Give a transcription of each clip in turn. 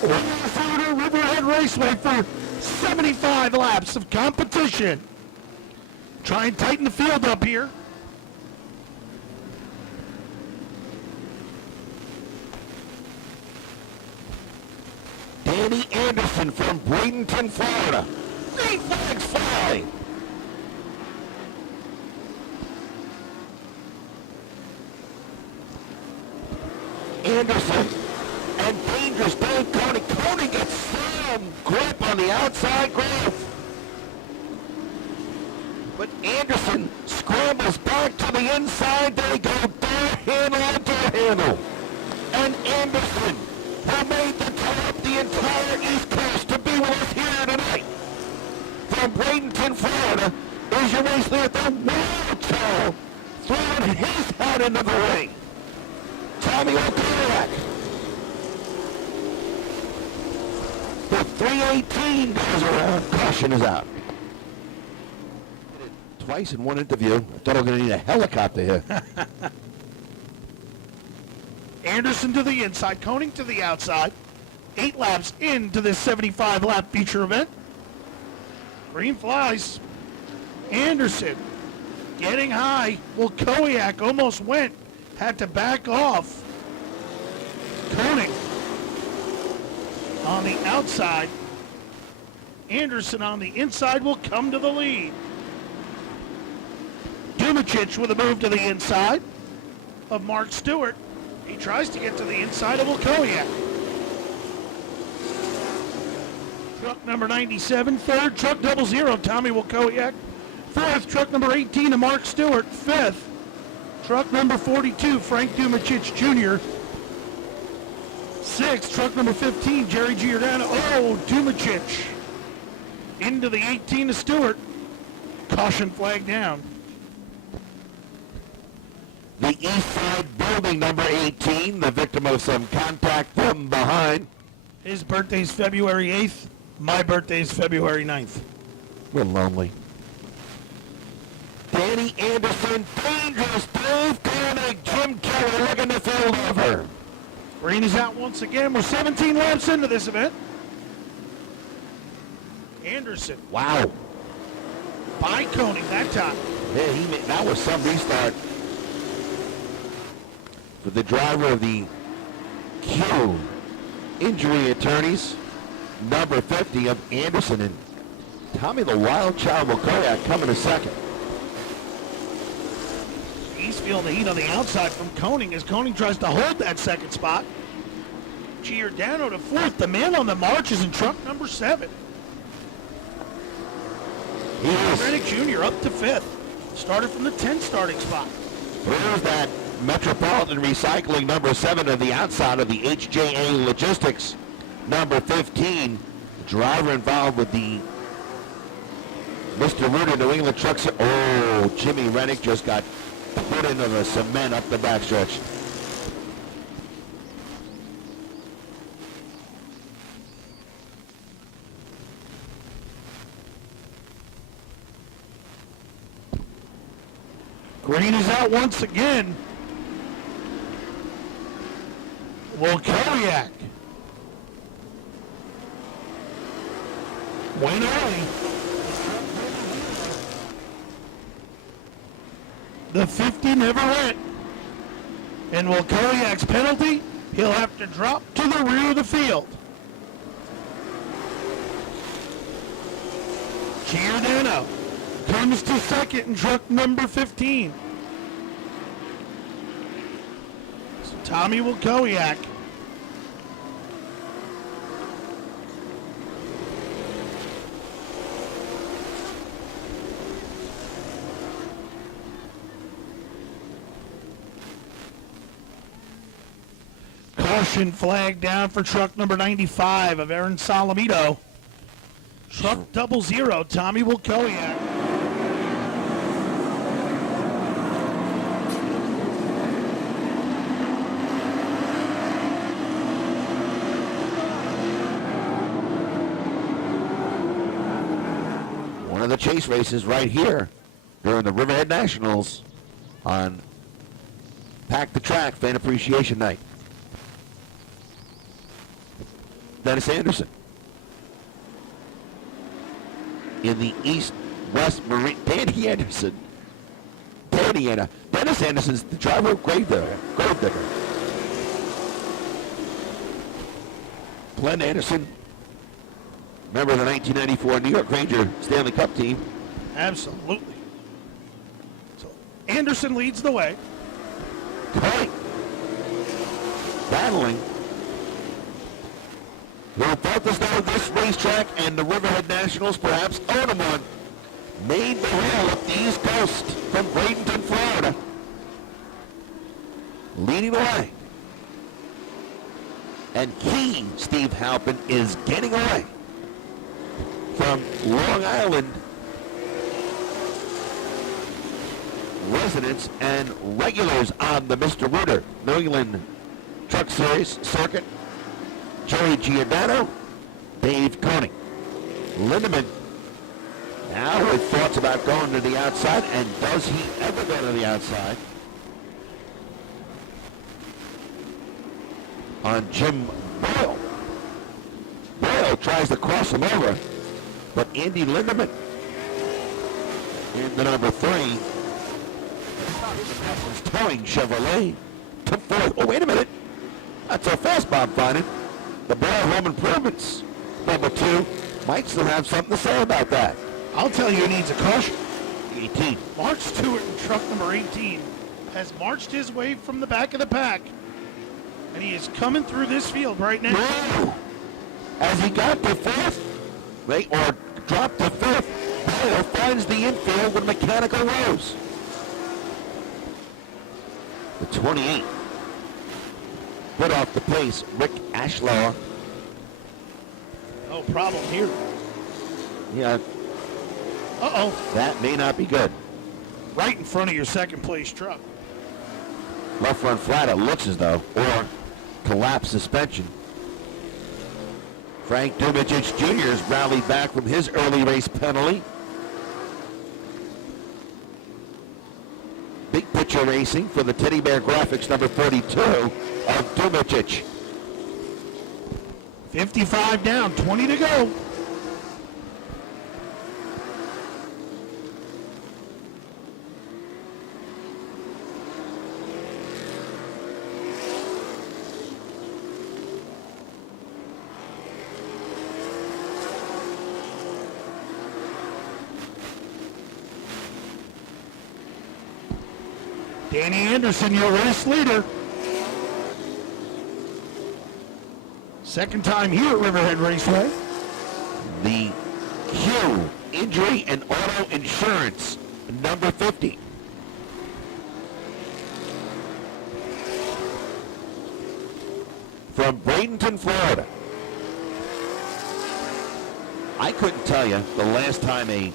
Through to Riverhead Raceway for 75 laps of competition. Try and tighten the field up here. Danny Anderson from Bradenton, Florida. Green flags fly. Anderson and dangerous Dave Coney. Coney gets some grip on the outside growth. But Anderson scrambles back to the inside. They go door handle on door handle. And Anderson, who made the tour up the entire East Coast to be with us here tonight, from Bradenton, Florida, is your race leader, the World Tour, throwing his hat into the ring. Tommy O'Connor. The 318 goes around. Caution is out. Twice in one interview. I thought I was going to need a helicopter here. Anderson to the inside, Koenig to the outside. 8 laps into this 75-lap feature event. Green flies. Anderson getting high. Well, Kowiak almost went. Had to back off. Koenig on the outside. Anderson on the inside will come to the lead. Dumicic with a move to the inside of Mark Stewart. He tries to get to the inside of Wilkowiak. Truck number 97, third. Truck 00, Tommy Wilkowiak. Fourth, truck number 18 to Mark Stewart. Fifth, truck number 42, Frank Dumicic Jr. Sixth, truck number 15, Jerry Giordano. Oh, Dumicic into the 18 to Stewart. Caution flag down. The east side building, number 18, the victim of some contact from behind. His birthday's February 8th. My birthday's February 9th. We're lonely. Danny Anderson, dangerous, Dave Koenig, Jim Kelly looking to field over. Green is out once again. We're 17 laps into this event. Anderson. Wow. By Koenig that time. Yeah, that was some restart. For the driver of the Q injury attorneys, number 50 of Anderson, and Tommy the Wild Child Wilkowiak coming a second. He's feeling the heat on the outside from Koenig as Koenig tries to hold that second spot. Giordano to fourth. The man on the march is in truck number 7. Rennick Jr. up to 5th. Started from the 10 starting spot. There's that Metropolitan Recycling number 7 on the outside of the HJA Logistics number 15. Driver involved with the Mr. Rooter New England Trucks. Oh, Jimmy Rennick just got put into the cement up the backstretch. Green is out once again. Wilkowiak went early. The 50 never went. And Wilkowiak's penalty, he'll have to drop to the rear of the field. Giordano comes to second in truck number 15. So Tommy Wilkowiak. Caution flag down for truck number 95 of Aaron Solomito. Truck 00, Tommy Wilkowiak. One of the chase races right here during the Riverhead Nationals on Pack the Track Fan Appreciation Night. Dennis Anderson. In the East-West Marine, Danny Anderson. Dennis Anderson's the driver of Gravedigger. Glenn Anderson, member of the 1994 New York Ranger Stanley Cup team. Absolutely. So Anderson leads the way. Right. Battling. Who felt as though this racetrack and the Riverhead Nationals, perhaps Odomon, made the rail up the East Coast from Bradenton, Florida. Leading the way. And he, Steve Halpin, is getting away from Long Island residents and regulars on the Mr. Rooter New England Truck Series circuit. Jerry Giordano, Dave Koenig. Lindemann now with thoughts about going to the outside, and does he ever go to the outside? On Jim Boyle. Boyle tries to cross him over, but Andy Lindemann in the number 3 was towing Chevrolet to 4th. Oh, wait a minute. That's how fast Bob Finan. The Boyle Home Improvements, number 2, might still have something to say about that. I'll tell you, he needs a caution. 18. Mark Stewart in truck number 18 has marched his way from the back of the pack, and he is coming through this field right now. Wow. As he got to 4th, or dropped to 5th, Boyle finds the infield with mechanical woes. The 28. Put off the pace, Rick Ashlaw. No problem here. Yeah. Uh-oh. That may not be good. Right in front of your second place truck. Left front flat, it looks as though, or collapsed suspension. Frank Dumicic Jr. has rallied back from his early race penalty. Big picture racing for the Teddy Bear Graphics number 42 of Dumicic. 55 down, 20 to go. Danny Anderson, your race leader. Second time here at Riverhead Raceway. The Q Injury and Auto Insurance, number 50. From Bradenton, Florida. I couldn't tell you the last time a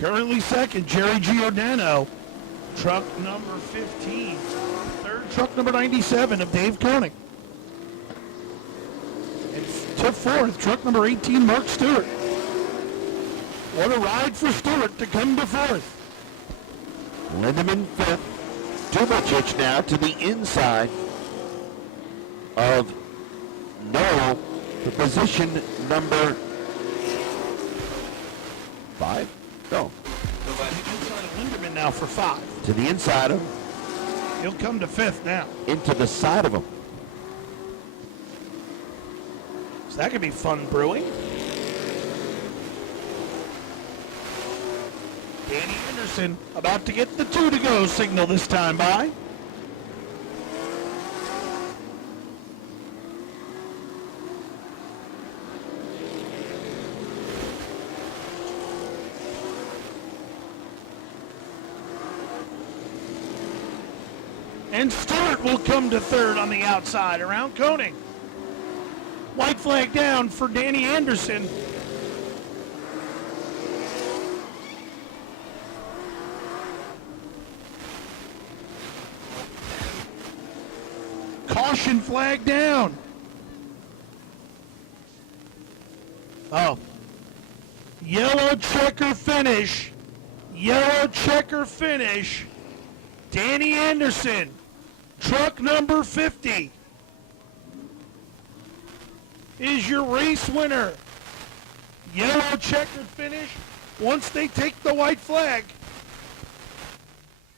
Currently second, Jerry Giordano. Truck number 15. Third, truck number 97 of Dave Koenig. And to 4th, truck number 18, Mark Stewart. What a ride for Stewart to come to 4th. Lindemann 5th. Dumicic now to the inside of Noel for position number 5. No. Inside of Lindemann now for 5. To the inside of him. He'll come to 5th now. Into the side of him. So that could be fun brewing. Danny Anderson about to get the 2 to go signal this time by. And Stewart will come to 3rd on the outside around Koenig. White flag down for Danny Anderson. Caution flag down. Oh. Yellow checker finish. Yellow checker finish Danny Anderson, truck number 50, is your race winner. Yellow checkered finish once they take the white flag.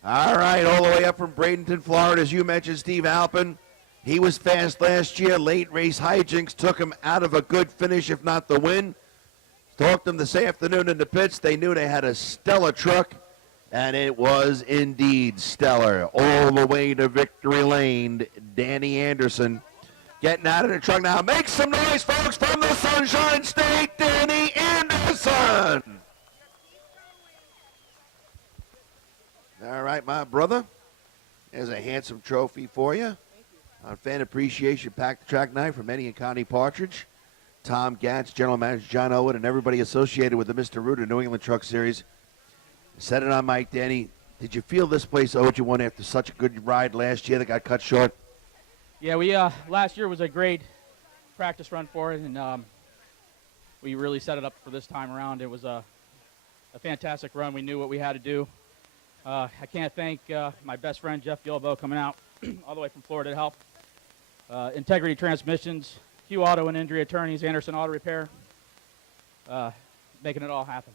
All right, all the way up from Bradenton, Florida, as you mentioned, Steve Alpin. He was fast last year. Late race hijinks took him out of a good finish, if not the win. Talked to them this afternoon in the pits. They knew they had a stellar truck, and it was indeed stellar. All the way to victory lane, Danny Anderson getting out of the truck now. Make some noise, folks, from the Sunshine State, Danny Anderson. All right, my brother. There's a handsome trophy for you. On Fan Appreciation Pack the Track Night from Eddie and Connie Partridge, Tom Gatz, General Manager John Owen, and everybody associated with the Mr. Rooter New England Truck Series. Set it on Mike, Danny. Did you feel this place owed you one after such a good ride last year that got cut short? Yeah, we last year was a great practice run for it, and we really set it up for this time around. It was a fantastic run. We knew what we had to do. I can't thank my best friend, Jeff Gilbo, coming out all the way from Florida to help. Integrity Transmissions, Q Auto and Injury Attorneys, Anderson Auto Repair, making it all happen.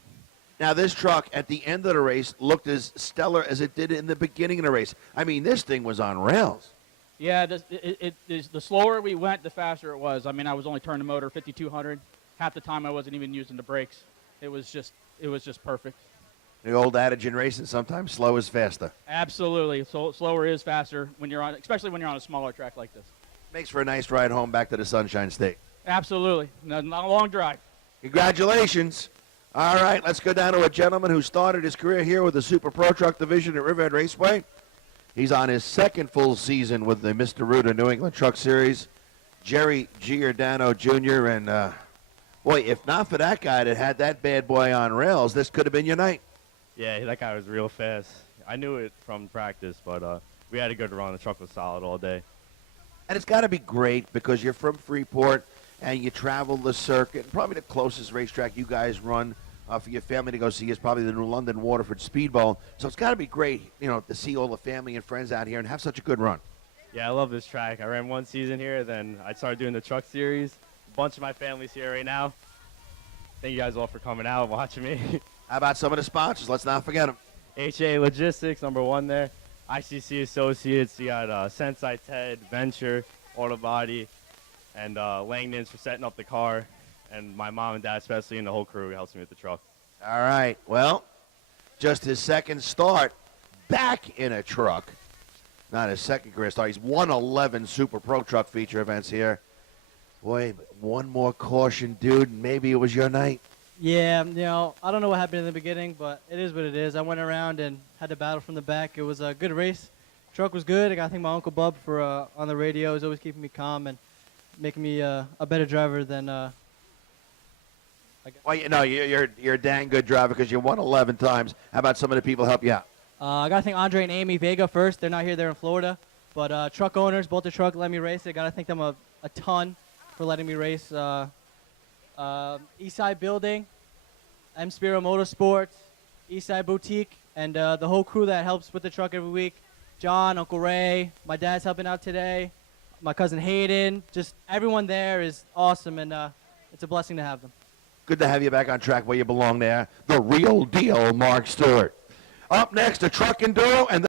Now, this truck at the end of the race looked as stellar as it did in the beginning of the race. I mean, this thing was on rails. Yeah, the slower we went, the faster it was. I mean, I was only turning the motor 5,200. Half the time I wasn't even using the brakes. It was just perfect. The old adage in racing, sometimes slow is faster. Absolutely. So slower is faster when you're on, especially when you're on a smaller track like this. Makes for a nice ride home back to the Sunshine State. Absolutely. Not a long drive. Congratulations. All right, let's go down to a gentleman who started his career here with the Super Pro Truck Division at Riverhead Raceway. He's on his second full season with the Mr. Rooter New England Truck Series. Jerry Giordano Jr. And, boy, if not for that guy that had that bad boy on rails, this could have been your night. Yeah, that guy was real fast. I knew it from practice, but we had a good run. The truck was solid all day. And it's got to be great because you're from Freeport and you travel the circuit. Probably the closest racetrack you guys run for your family to go see is probably the New London Waterford Speed Bowl. So it's got to be great, you know, to see all the family and friends out here and have such a good run. Yeah, I love this track. I ran one season here, then I started doing the truck series. A bunch of my family's here right now. Thank you guys all for coming out and watching me. How about some of the sponsors? Let's not forget them. HA Logistics, #1 there. ICC Associates, you got Sensei Ted, Venture, Auto Body, and Langdon's for setting up the car. And my mom and dad especially, and the whole crew helps me with the truck. All right. Well, just his second start back in a truck. Not his second career start. He's won 11 Super Pro Truck feature events here. Boy, one more caution, dude, and maybe it was your night. Yeah, you know, I don't know what happened in the beginning, but it is what it is. I went around and had to battle from the back. It was a good race. Truck was good. I got to thank my Uncle Bub for on the radio. He's always keeping me calm and making me a better driver than. Well, you know, you're a dang good driver because you won 11 times. How about some of the people help you out? I got to thank Andre and Amy Vega first. They're not here. They're in Florida. But truck owners, both the truck, let me race. I got to thank them a ton for letting me race. Eastside Building, M Spiro Motorsports, Eastside Boutique, and the whole crew that helps with the truck every week. John, Uncle Ray, my dad's helping out today, my cousin Hayden. Just everyone there is awesome, and it's a blessing to have them. Good to have you back on track where you belong there. The real deal, Mark Stewart. Up next, a truck enduro and